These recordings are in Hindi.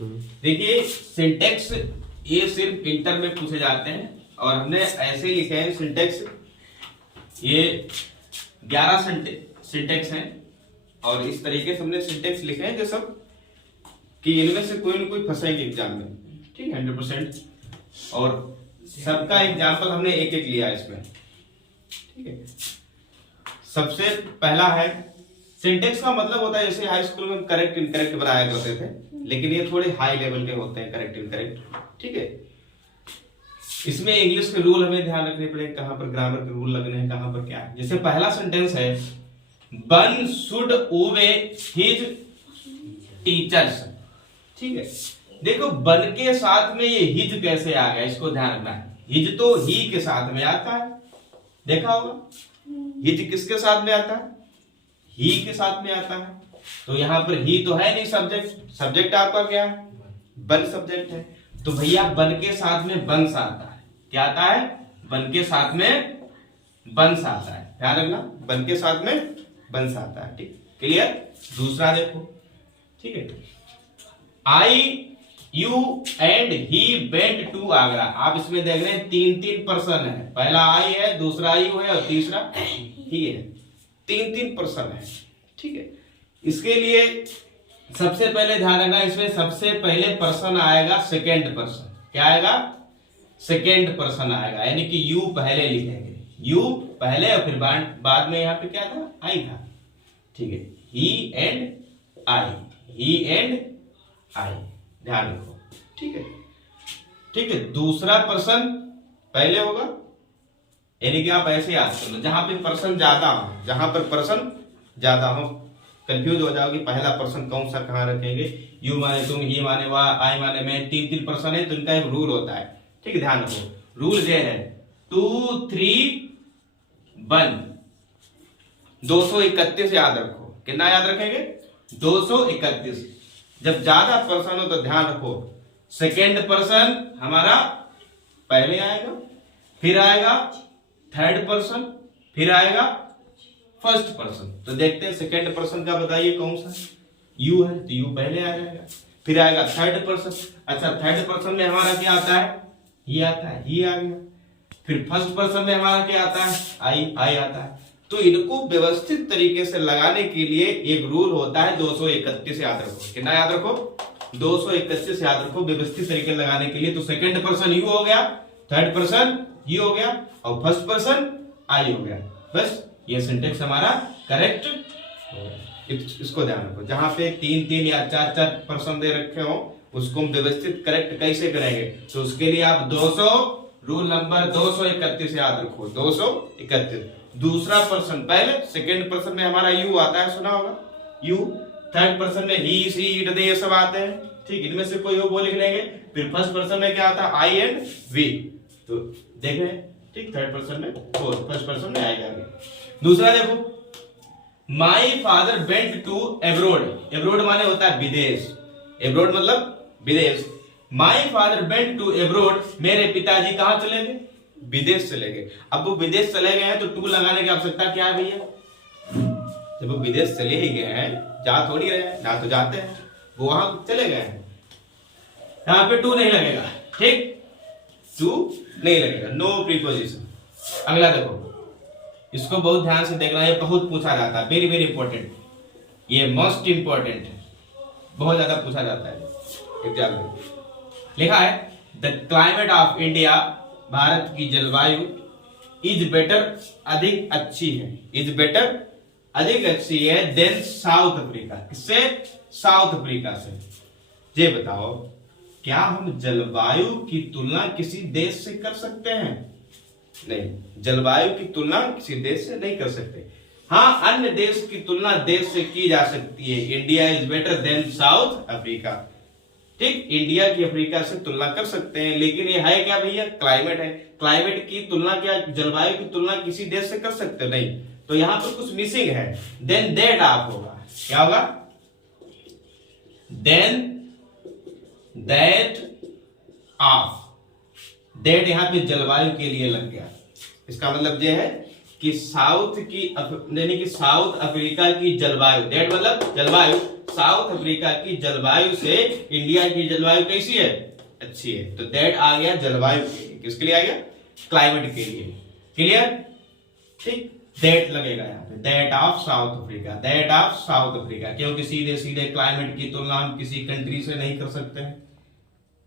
देखिए सिंटेक्स ये सिर्फ इंटर में पूछे जाते हैं और हमने ऐसे ही लिखे हैं सिंटेक्स। ये 11 सिंटेक्स हैं और इस तरीके से हमने सिंटेक्स लिखे हैं जो सब कि इनमें से कोई ना कोई फंसेंगे एग्जाम में, ठीक है 100%। और सबका एग्जाम्पल हमने एक एक लिया इसमें, ठीक है। सबसे पहला है सिंटेक्स का मतलब होता है जैसे हाई स्कूल में करेक्ट इनकरेक्ट बनाया करते थे, लेकिन ये थोड़े हाई लेवल के होते हैं करेक्ट इनकरेक्ट, ठीक है। इसमें इंग्लिश के रूल हमें ध्यान रखने पड़ेंगे, कहां पर ग्रामर के रूल लगने हैं, कहां पर क्या है। जैसे पहला सेंटेंस है वन शुड ओबे हिज टीचर्स, ठीक है। देखो वन के साथ में ये हिज कैसे आ गया, इसको ध्यान रखना है। हिज तो ही के साथ में आता है, देखा होगा। हिज किसके साथ में आता है, ही के साथ में आता है। तो यहां पर ही तो है नहीं सब्जेक्ट, सब्जेक्ट आपका क्या है, वन सब्जेक्ट है। तो भैया वन के साथ में वंश आता है, क्या आता है, वन के साथ में वंश आता है, ध्यान रखना वन के साथ में वंश आता है, ठीक क्लियर। दूसरा देखो, ठीक है, I you and he went to Agra. आप इसमें देख रहे हैं 3 पर्सन है, पहला आई है, दूसरा यू है और तीसरा ही है, 3 पर्सन है, ठीक है। इसके लिए सबसे पहले ध्यान रखना, इसमें सबसे पहले पर्सन आएगा सेकेंड पर्सन, क्या आएगा, सेकेंड पर्सन आएगा, यानी कि यू पहले लिखेंगे, यू पहले और फिर बाद में यहां पे क्या था, आई था, ठीक है। ही and I, he and I, ध्यान रखो, ठीक है, ठीक है। दूसरा पर्सन पहले होगा, यानी कि आप ऐसे याद कर लो जहां पे पर्सन ज्यादा हो, जहां पर पर्सन ज्यादा हो, कंफ्यूज हो जाओगे पहला पर्सन कौन सा कहां रखेंगे। यू माने तुम, ही माने वह, आई माने मैं, 3 पर्सन है तो इनका एक रूल होता है, ठीक है, ध्यान रखो। रूल ये है 2 3 1 231 याद रखो, कितना याद रखेंगे, 231। जब ज्यादा पर्सन हो तो ध्यान रखो सेकेंड पर्सन हमारा पहले आएगा, फिर आएगा थर्ड पर्सन, फिर आएगा फर्स्ट पर्सन। तो देखते हैं सेकेंड पर्सन का बताइए कौन सा, यू है तो यू पहले आ जाएगा, फिर आएगा थर्ड पर्सन। अच्छा थर्ड पर्सन में हमारा क्या आता है, ही आता है, ही आ गया। फिर फर्स्ट पर्सन में हमारा क्या आता है, आई आता है। तो इनको व्यवस्थित तरीके से लगाने के लिए एक रूल होता है 231 याद रखो, कितना याद रखो, 231 याद रखो व्यवस्थित तरीके लगाने के लिए। तो सेकेंड पर्सन यू हो गया, थर्ड पर्सन ही हो गया और फर्स्ट पर्सन आई हो गया, बस ये सिंटेक्स हमारा करेक्ट हो गया। इसको ध्यान रखो, जहां पे 3 या 4 पर्सन दे रखे हो उसको हम व्यवस्थित करेक्ट कैसे करेंगे, तो उसके लिए आप 200 रूल नंबर 231 याद रखो, 231। दूसरा पर्सन पहले, सेकेंड पर्सन में हमारा यू आता है, सुना होगा यू, थर्ड पर्सन में ही सी इट दे ये सब आते हैं, ठीक, इनमें से कोई वो लिख लेंगे। फिर फर्स्ट पर्सन में क्या आता है, आई एंड वी, तो देख रहे हैं, ठीक, थर्ड पर्सन में फोर, फर्स्ट पर्सन में आएगा। दूसरा देखो, my father went to abroad, abroad माने होता है विदेश, एब्रोड मतलब विदेश। My father went to abroad, मेरे पिताजी कहां चले गए, विदेश चले गए। अब वो विदेश चले गए हैं तो टू लगाने की आवश्यकता क्या है भैया, जब वो विदेश चले ही गए हैं, जा थोड़ी रहे हैं, ना तो जाते हैं, वो वहां चले गए हैं, यहां पे टू नहीं लगेगा, ठीक, टू नहीं लगेगा, नो प्रीपोजिशन। अगला देखो, इसको बहुत ध्यान से देखना, ये बहुत पूछा जाता है, वेरी वेरी इंपॉर्टेंट, ये मोस्ट इंपॉर्टेंट है, बहुत ज्यादा पूछा जाता है एग्जाम में। लिखा है the climate of India, Bharat की जलवायु इज बेटर, अधिक अच्छी है, इज बेटर अधिक अच्छी है देन साउथ अफ्रीका, किससे, साउथ अफ्रीका से। ये बताओ क्या हम जलवायु की तुलना किसी देश से कर सकते हैं, नहीं, जलवायु की तुलना किसी देश से नहीं कर सकते। हाँ अन्य देश की तुलना देश से की जा सकती है, India is better than south Africa, ठीक, इंडिया की अफ्रीका से तुलना कर सकते हैं, लेकिन ये है क्या भैया, क्लाइमेट है, क्लाइमेट की तुलना क्या, जलवायु की तुलना किसी देश से कर सकते हो, नहीं। तो यहां पर कुछ मिसिंग है, देन दैट आप होगा, क्या होगा, देन दैट ऑफ, दैट यहां पे जलवायु के लिए लग गया, इसका मतलब यह है कि साउथ अफ्रीका की जलवायु, दैट मतलब जलवायु, साउथ अफ्रीका की जलवायु से इंडिया की जलवायु कैसी है, अच्छी है। तो दैट आ गया जलवायु के लिए, किसके लिए आ गया, क्लाइमेट के लिए। क्लियर, ठीक। दैट लगेगा यहाँ पे, that of south Africa, that of south Africa, क्योंकि सीधे सीधे क्लाइमेट की तुलना हम किसी कंट्री से नहीं कर सकते हैं,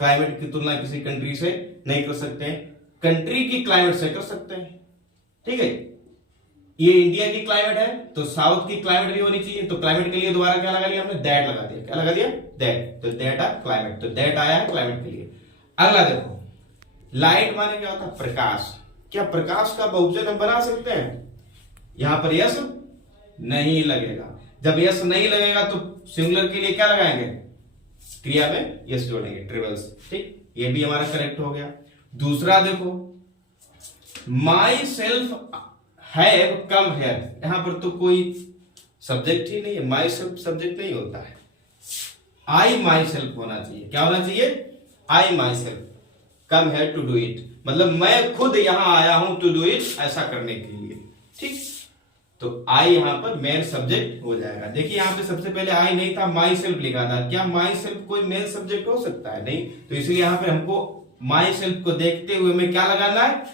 क्लाइमेट की तुलना किसी कंट्री से नहीं कर सकते हैं, कंट्री की क्लाइमेट से कर सकते हैं। ठीक है, ये इंडिया की क्लाइमेट है तो साउथ की क्लाइमेट भी होनी चाहिए, तो क्लाइमेट के लिए दोबारा क्या लगा लिया हमने, दैट लगा दिया। क्या लगा दिया, दैट। तो दैट ऑफ क्लाइमेट, तो दैट आया है क्लाइमेट के लिए। अगला देखो, लाइट माने क्या होता है, प्रकाश। क्या प्रकाश का बहुवचन हम बना सकते हैं, यहां पर यस नहीं लगेगा। जब यस नहीं लगेगा तो सिंगुलर के लिए क्या लगाएंगे, क्रिया में यस जोड़ेंगे, ट्रेवल्स। ठीक, ये भी हमारा करेक्ट हो गया। दूसरा देखो, my self have come here, यहां पर तो कोई सब्जेक्ट ही नहीं है, माई सेल्फ सब्जेक्ट नहीं होता है, आई माई सेल्फ होना चाहिए। क्या होना चाहिए, I myself come here to do it, मतलब मैं खुद यहां आया हूं टू डू इट, ऐसा करने के लिए। ठीक, तो आई यहां पर मेन सब्जेक्ट हो जाएगा। देखिए यहां पे सबसे पहले आई नहीं था, माई सेल्फ लिखा था। क्या माई सेल्फ कोई मेन सब्जेक्ट हो सकता है, नहीं। तो इसलिए यहां पे हमको माई सेल्फ को देखते हुए में क्या लगाना है,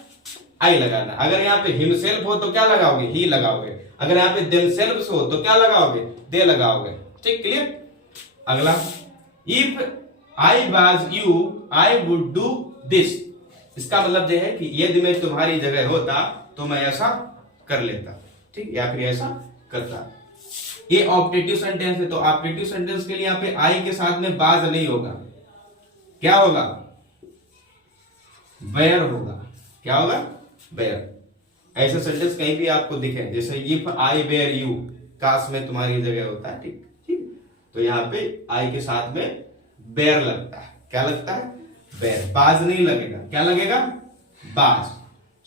आई लगाना। अगर यहाँ पे हिमसेल्फ हो तो क्या लगाओगे, ही लगाओगे। अगर यहाँ पे देमसेल्व्स हो तो क्या लगाओगे, दे लगाओगे। ठीक, क्लियर। अगला, if I was you I would do this, इसका मतलब यह है कि यदि मैं तुम्हारी जगह होता तो मैं ऐसा कर लेता। ठीक, या फिर ऐसा करता। ये ऑप्टेटिव सेंटेंस है, तो ऑप्टेटिव सेंटेंस के लिए यहाँ पे आई के साथ में बाज नहीं होगा, क्या होगा, वेयर होगा। क्या होगा, वेयर। ऐसा सेंटेंस कहीं भी आपको दिखे, जैसे इफ आई वेयर यू, काश में तुम्हारी जगह होता है। ठीक ठीक, तो यहाँ पे आई के साथ में बेयर लगता है। क्या लगता है, बेयर। बाज नहीं लगेगा, क्या लगेगा, बाज,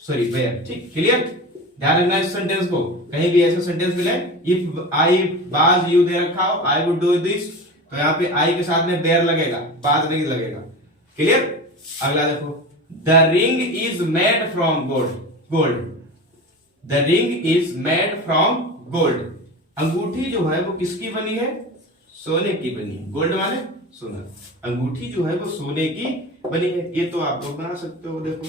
सॉरी बेयर। ठीक, क्लियर। ध्यान रखना इस सेंटेंस को, कहीं भी ऐसा सेंटेंस मिले, इफ आई बाज यू दे रखा हो, आई वुड डू दिस, तो यहाँ पे आई के साथ में बेयर लगेगा, बाज नहीं लगेगा। क्लियर। अगला देखो, the ring is made from gold, gold, the ring is made from gold. अंगूठी जो है वो किसकी बनी है, सोने की बनी है। गोल्ड माने सोना, अंगूठी जो है वो सोने की बनी है। ये तो आप लोग बना सकते हो। देखो,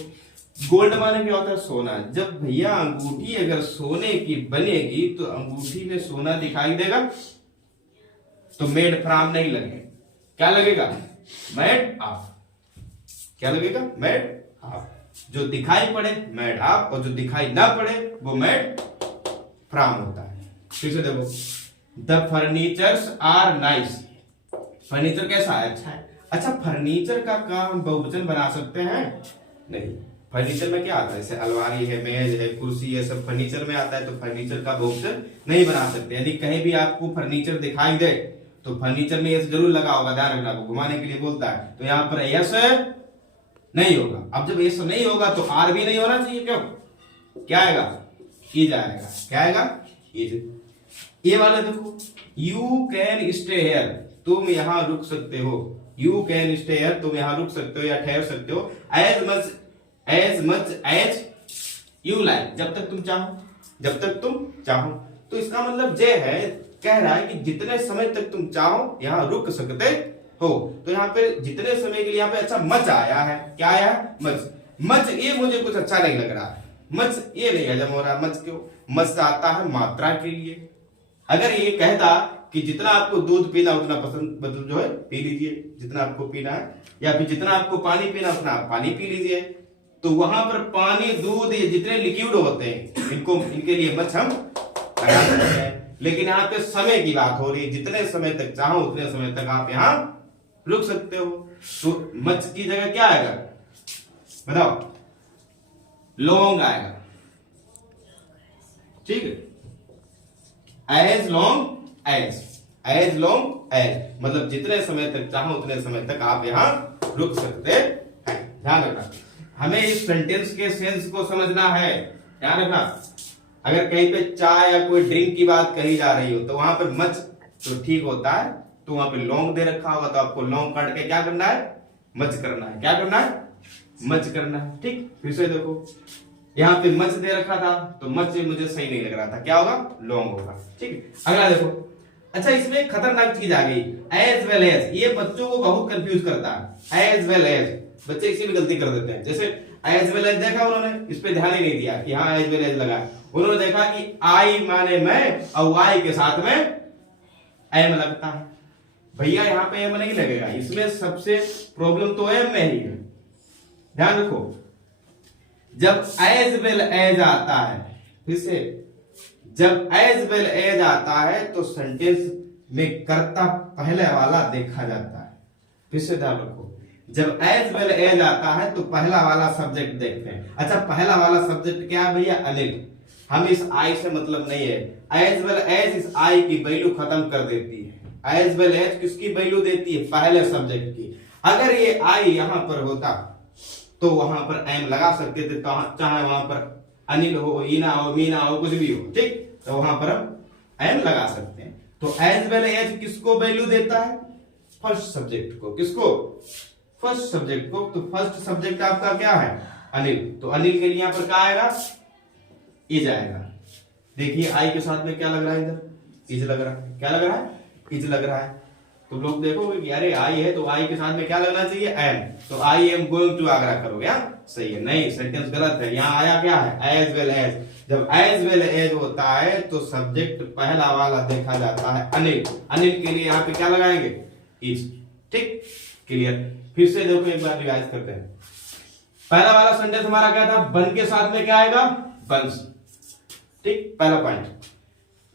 गोल्ड माने क्या होता है, सोना। जब भैया अंगूठी अगर सोने की बनेगी तो अंगूठी में सोना दिखाई देगा, तो मेड फ्रॉम नहीं लगेगा, क्या लगेगा, मेड ऑफ। क्या लगेगा, मेड ऑफ। जो दिखाई पड़े मेड ऑफ, और जो दिखाई ना पड़े वो मेड फ्रॉम होता है। फिर से देखो, the furnitures are nice, furniture कैसा है, अच्छा है। अच्छा, फर्नीचर का काम बहुवचन बना सकते हैं, नहीं। फर्नीचर में क्या आता है, जैसे अलमारी है, मेज है, कुर्सी है, सब फर्नीचर में आता है, तो फर्नीचर का बहुवचन नहीं बना सकते। यदि कहीं भी आपको फर्नीचर दिखाई दे तो फर्नीचर में यस जरूर लगा होगा, ध्यान रखना, को घुमाने के लिए बोलता है, तो यहाँ पर यस नहीं होगा। अब जब यस नहीं होगा तो आर भी नहीं होना चाहिए, क्यों, क्या आएगा, इज आएगा। क्या आएगा, इज। ये वाला देखो, यू कैन स्टे हेयर, तुम यहाँ रुक सकते हो। यू कैन स्टे हेयर, तुम यहाँ रुक सकते हो या ठहर सकते हो। As much as you like, जब तक तुम चाहो, जब तक तुम चाहो। तो इसका मतलब ये है, कह रहा है कि जितने समय तक तुम चाहो यहाँ रुक सकते हो। तो यहाँ पे जितने समय के लिए यहाँ पे अच्छा मच आया है, क्या आया है, मच। मच ये मुझे कुछ अच्छा नहीं लग रहा है, मच ये नहीं हजम हो रहा। मच क्यों, मच आता है मात्रा के लिए। अगर ये कहता कि जितना आपको दूध पीना उतना पसंद, मतलब जो है पी लीजिए जितना आपको पीना है, या फिर जितना आपको पानी पीना उतना आप पानी पी लीजिए, तो वहां पर पानी, दूध, ये जितने लिक्विड होते हैं इनको, इनके लिए मच हम लगा सकते हैं। लेकिन यहाँ पे समय की बात हो रही है, जितने समय तक चाहो उतने समय तक आप यहाँ रुक सकते हो। तो मच की जगह क्या आएगा, बताओ, लॉन्ग आएगा। ठीक है, as long as, as long as, मतलब जितने समय तक चाहो उतने समय तक आप यहाँ रुक सकते हैं। ध्यान रखना, हमें इस सेंटेंस के सेंस को समझना है। ध्यान रखना, अगर कहीं पे चाय या कोई ड्रिंक की बात कही जा रही हो तो वहां पर मच तो ठीक होता है, तो वहां पे लॉन्ग दे रखा होगा तो आपको लॉन्ग काट के क्या करना है, मच करना है। क्या करना है, मच करना है। ठीक, फिर से देखो, यहाँ पे मच दे रखा था तो मच मुझे सही नहीं लग रहा था, क्या होगा, लॉन्ग होगा। ठीक है, अगला देखो। अच्छा, इसमें खतरनाक चीज आ गई, एज वेल एज। ये बच्चों को बहुत कंफ्यूज करता है, एज वेल एज। बच्चे इसी में गलती कर देते हैं। जैसे एज वेल एज देखा उन्होंने, इस पे ध्यान ही नहीं दिया कि हाँ एज वेल एज लगा। उन्होंने देखा कि आई माने मैं और वाई के साथ में एम लगता है। भैया यहाँ पे एम नहीं लगेगा, इसमें सबसे प्रॉब्लम तो एम में ही है। ध्यान रखो, जब एज वेल एज आता है, फिर से जब एज वेल एज आता है तो सेंटेंस में कर्ता पहले वाला देखा जाता है। फिर से ध्यान रखो, जब एज वेल एज आता है तो पहला वाला सब्जेक्ट देखते हैं। अच्छा, पहला वाला सब्जेक्ट क्या है भैया, अनिल। हम इस आई से मतलब नहीं है, एज वेल एज इस आई की वैल्यू खत्म कर देती है। एज वेल एज किसकी वैल्यू देती है, पहले सब्जेक्ट की। अगर ये आई यहां पर होता तो वहां पर एम लगा सकते थे, चाहे वहां पर अनिल हो, ईना हो, मीना हो, कुछ भी हो। ठीक, तो वहां पर हम एम लगा सकते हैं। तो एज वेल एज किसको वैल्यू देता है, फर्स्ट सब्जेक्ट को। किसको, फर्स्ट सब्जेक्ट को। तो फर्स्ट सब्जेक्ट आपका क्या है, अनिल। तो अनिल के लिए यहां पर क्या आएगा, इज आएगा। देखिए आई के साथ में क्या लग रहा है, इधर इज लग रहा है। क्या लग रहा है, इज लग रहा है। तो लोग देखोगे कि अरे आई है तो आई के साथ में क्या लगना चाहिए, एम। तो I am going to Agra करोगे, सही है। नहीं, सेंटेंस गलत है। यहाँ आया क्या है, एज वेल एज। जब एज वेल एज होता है तो सब्जेक्ट पहला वाला देखा जाता है, अनिल। अनिल के लिए यहाँ पे क्या लगाएंगे, इज। ठीक, क्लियर। फिर से देखो, एक बार रिवाइज करते हैं। पहला वाला सेंटेंस हमारा क्या था, बन के साथ में क्या आएगा, बंस। ठीक, पहला पॉइंट।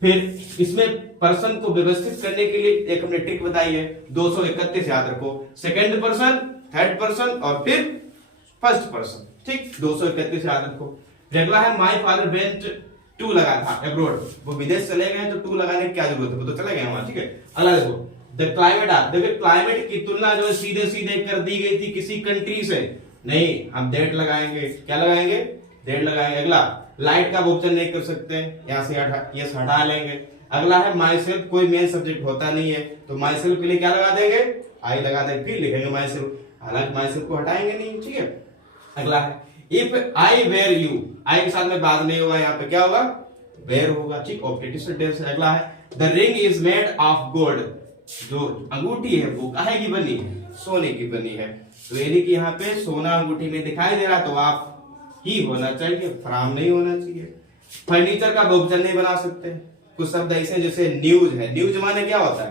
फिर इसमें पर्सन को व्यवस्थित करने के लिए एक हमने ट्रिक बताई है, 231 याद रखो। सेकंड पर्सन, थर्ड पर्सन और फिर फर्स्ट पर्सन। ठीक, 231 याद रखो। अगला है माय फादर वेंट टू लगा था अब्रॉड, वो विदेश चले गए तो टू लगाने की क्या जरूरत है, वो तो चले गए वहां। ठीक है, अगला देखो, द क्लाइमेट आर। देखो क्लाइमेट की तुलना जो है सीधे सीधे कर दी गई थी किसी कंट्री से, नहीं, हम दैट लगाएंगे। क्या लगाएंगे, दैट लगाएंगे। अगला लाइट का ऑप्शन नहीं कर सकते, यहां से यस हटा लेंगे। अगला है माई सेल्फ, कोई मेन सब्जेक्ट होता नहीं है तो माई सेल्फ के लिए क्या लगा देंगे, आई लगा देंगे, फिर लिखेंगे माई सेल्फ। हालांकि माई सेल्फ को हटाएंगे नहीं। ठीक है, अगला है इफ आई वेयर यू, आई के साथ में बाद नहीं होगा, यहाँ पे क्या होगा, वेयर होगा। ठीक, ऑब्जेक्टिव सेंटेंस है। अगला है the ring is made of gold, जो अंगूठी है वो काहे की बनी है, सोने की बनी है। तो यानी कि यहाँ पे सोना अंगूठी में दिखाई दे रहा, तो आप ही होना चाहिए, फ्राम नहीं होना चाहिए। फर्नीचर का बहुवचन नहीं बना सकते। कुछ शब्द ऐसे जैसे न्यूज है, न्यूज माने क्या होता है,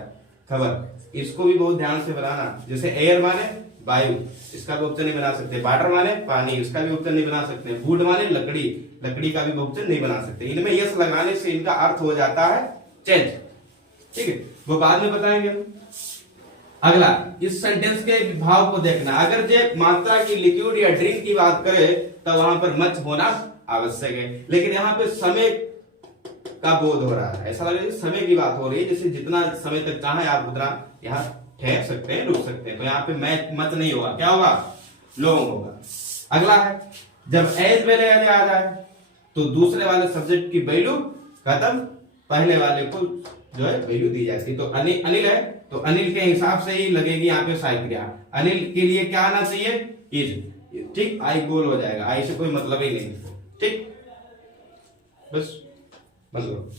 खबर। इसको भी बहुत ध्यान से बनाना। जैसे एयर माने वायु, इसका भी बहुवचन नहीं बना सकते। वाटर माने पानी, इसका भी बहुवचन नहीं बना सकते। वुड माने लकड़ी, लकड़ी का भी बहुवचन नहीं बना सकते। इनमें यस लगाने से इनका अर्थ हो जाता है चेंज। ठीक है, वो बाद में बताएंगे हम। अगला, इस सेंटेंस के भाव को देखना। अगर जे मात्रा की लिक्विड या ड्रिंक की बात करें तो वहां पर मच होना आवश्यक है, लेकिन यहाँ पे समय का बोध हो रहा है। ऐसा लग रहा है समय की बात हो रही है, जैसे जितना समय तक चाहे आप उतना यहाँ ठहर सकते हैं, रुक सकते हैं। तो यहाँ पे मच नहीं होगा, क्या होगा, लॉन्ग होगा। अगला है जब एज वेल एज आ जाए तो दूसरे वाले सब्जेक्ट की वैल्यू खत्म, पहले वाले को जो है वैल्यू दी जाती है। तो अनिल है तो अनिल के हिसाब से ही लगेगी यहाँ पे साई क्रिया। अनिल के लिए क्या आना चाहिए, इज। ठीक, आई गोल हो जाएगा, आई से कोई मतलब ही नहीं। ठीक, बस बंद करो।